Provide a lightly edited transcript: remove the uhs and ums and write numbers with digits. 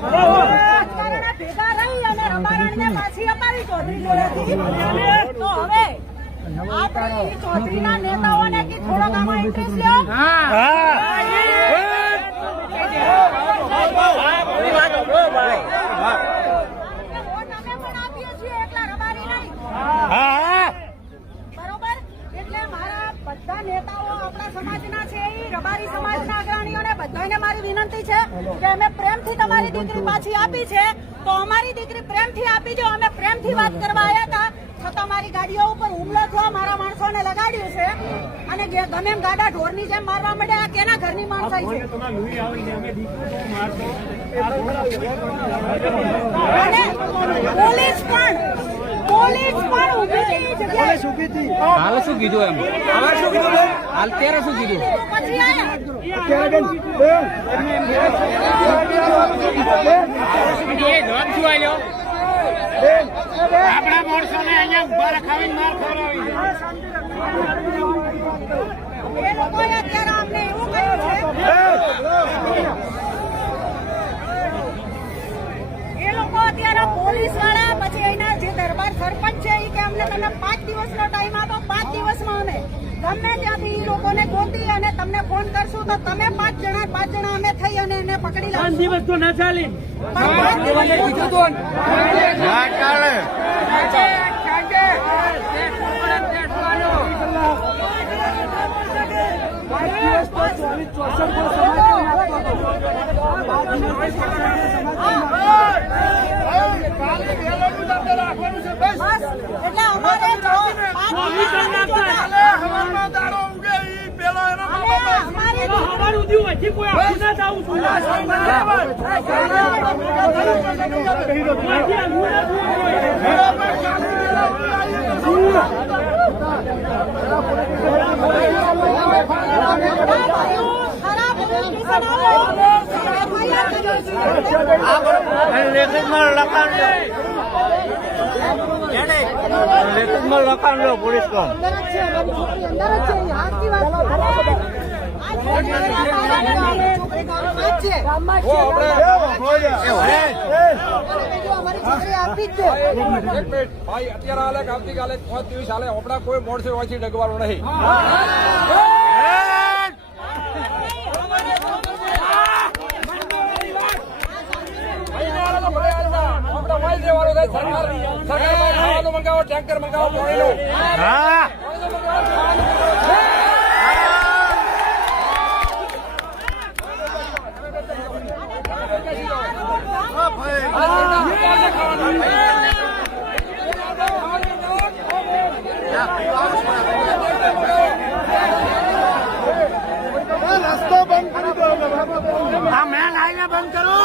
રાજકારણે ભેગા રહી અને રબારાણીને પાછી અપાવી ચૌધરી જોડેથી. તો હવે આપણે ચૌધરીના નેતાઓને કે થોડોક આમાં ઇન્ટરેસ્ટ લ્યો. વોટ અમે પણ આપીએ છીએ, એકલા રબારી નહીં. બરોબર? એટલે મારા બધા નેતાઓ આપણા સમાજના છે, એ રબારી સમાજના અગ્રણીઓને બધાને મારી વિનંતી છે કે અમે પ્રેમથી તમારી દીકરી પાછી આપી છે, તો અમારી દીકરી પ્રેમથી આપી જો. અમે પ્રેમથી વાત કરવા આવ્યા હતા, છતાં મારી ગાડીઓ ઉપર હુમલો થયો, મારા માણસોને લગાડ્યું છે અને ગમે એમ ગાડા ઢોરની જેમ મારવા માંડ્યા. કેના ઘરની માણસાઈ છે? અને પોલીસ પણ ઉભી જગ્યાએ હાલ શું કીધું એમ? હાલ શું કીધું? હાલ ત્યારે શું કીધું? પછી આયા આપણા માણસોને અહીંયા ઉભા રખાવીને માર ખવડાવી એ લોકોએ અત્યારે અમને એવું કહ્યું છે, એ લોકો અત્યારે પોલીસ વાળા પછી એના જે દરબાર સરપંચ છે એ કે અમને તમે 5 દિવસનો ટાઈમ આપો, 5 દિવસમાં અમે ગમે ત્યાંથી એ લોકોને ગોતી અને તમને ફોન કરશું તો તમે 5 જણા અમે થઈ અને એને પકડી લાવશું. 5 દિવસ તો ના ચાલે. 5 દિવસ કીધું તો ના ચાલે. એટલે અમારે લખાણ લો પોલીસ કો અત્યારે આવતીકાલે 5 દિવસ હાલે આપડા કોઈ મોડસે વાંચી ડગવાનું નહીં. સરકાર મંગાવો, ટેન્કર મંગાવો પાણીનું. રસ્તો બંધ કરી દો. આ મેન હાઈવે બંધ કરો.